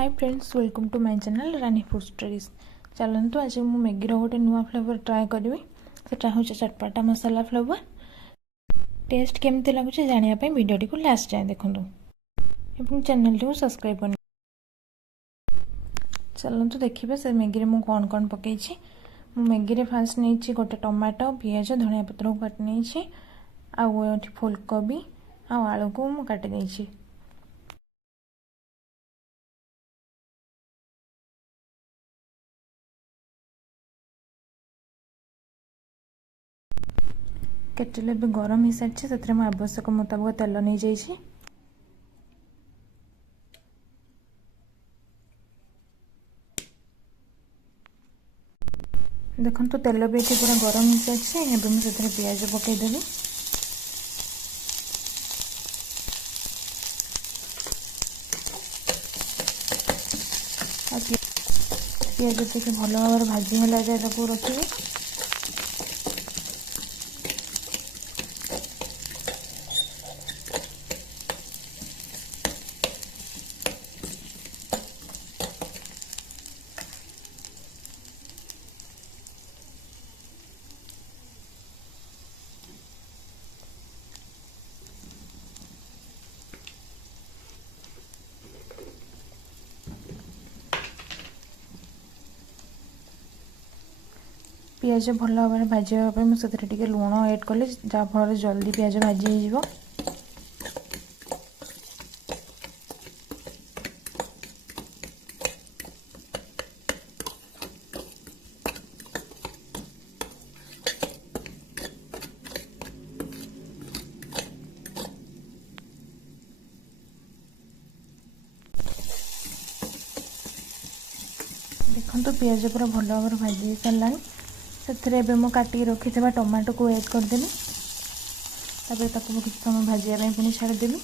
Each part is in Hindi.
Hi friends, welcome to my channel Rani food stories. चलतु आज मु मैगी गोटे नुआ फ्लेवर ट्राए करी। सेटा हूँ चटपटा मसाला फ्लेवर। टेस्ट केमती लगुच जानापी भिडियो को लास्ट जाए देखूँ और चैनल को सब्सक्राइब कर। चलतु देखिए से मैगी मु कौन कौन पकई। मैगी फास्ट नहीं गोटे टमाटो पियाज धनिया पत्र को काटी नहीं आउ फुलकोबी आलू को मु काटी देछि। केटल भी गरम हो सारी से आवश्यक मुताबिक तेल नहीं जाइए। देखो तो तेल भी ये पूरा गरम हो सारी। एवं मुझे पियाज पकईदेवी। पियाज टे भल भाव भाजी है जाए रखिए। पियाज भल भाव में भाजवाई मुझे लुण ऐड कले जहाँफल जल्दी पियाज भाजी हो। देखो तो पियाज पूरा भल भाव में भाजी सारा से मु काटिक रखी टमाटो को ऐड करदेली। किसी समय भाजापी पुणी छाड़देवी।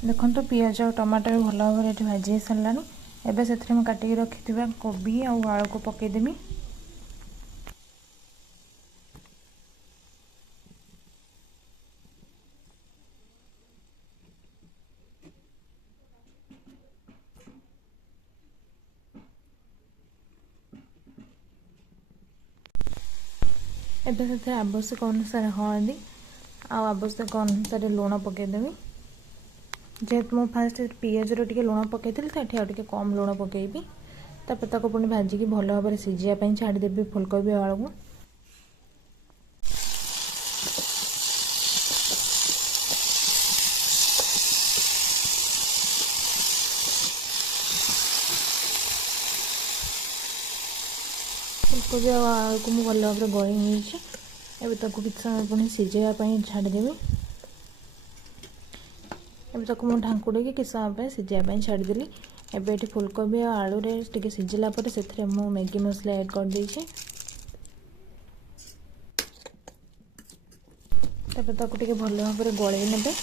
देखो तो पियाज और टमाटर भी भल भाव में भाजी सारा। एबे से काटिक रखी कोबी और आलू को पकईदेवी। एबे से आवश्यक अनुसार हलदी आवश्यक अनुसार लुण पकईदेवी। जेहेतु मुझे फास्ट पियाज टे लुण पकई थी कम लुण पकईबी। तापर पुणी भाजिकी भल भाव में सीझापी छाड़देवी फुलकोबी आलू को। फुलकोबी आलू को भल भाव में गली नहीं किसी समय पुणी सीझापी छाड़देवी। एबे ढांकुड़ी किसी समय सीझापी छाड़देली। एबे ये फुलकोबी और आलू टे सीझला से मु मैगी मसला ऐड कर देछि। तापर भल भाव में गले ने।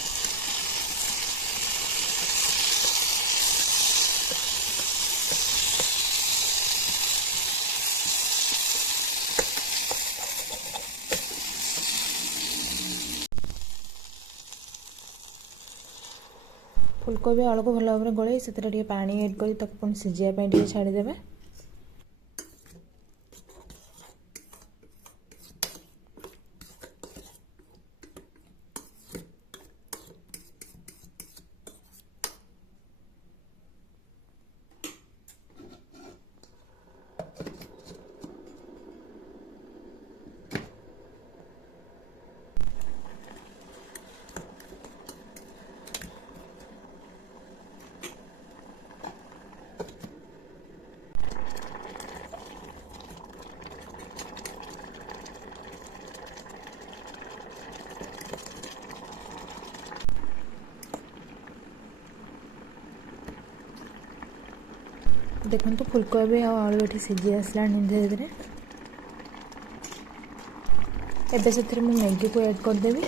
फुलकोबी आलू को भल भाव में गले से पानी ऐड कर सीझापी छाड़देवे। देखो फुलकोबी आलू ये सीझी आसला धीरे धीरे। एबे से मैगी को ऐड करदेवी।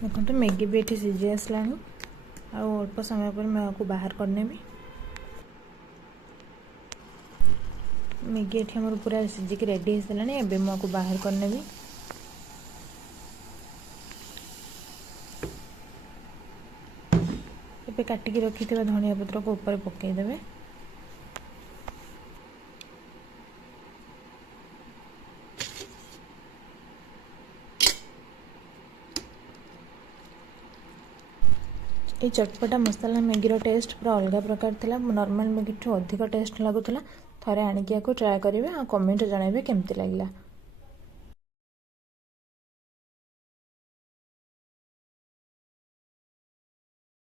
देखो मैगी भी ये सीझी आसला अल्प समय पर मैं आपको बाहर करने भी। मैगी ये आम पूरा सीझिक रेडी हो सारा। एवं मुझे बाहर करने भी। ए काटिक रखि धनिया पत्र को ऊपर पकईदेवे। ये चटपटा मसाला मैगी टेस्ट पूरा अलग प्रकार था। नॉर्मल मैगी ठू अधिक टेस्ट लगुला। थरे आणिक ट्राए करेंगे और कमेंट जनइबे केमती लगिला।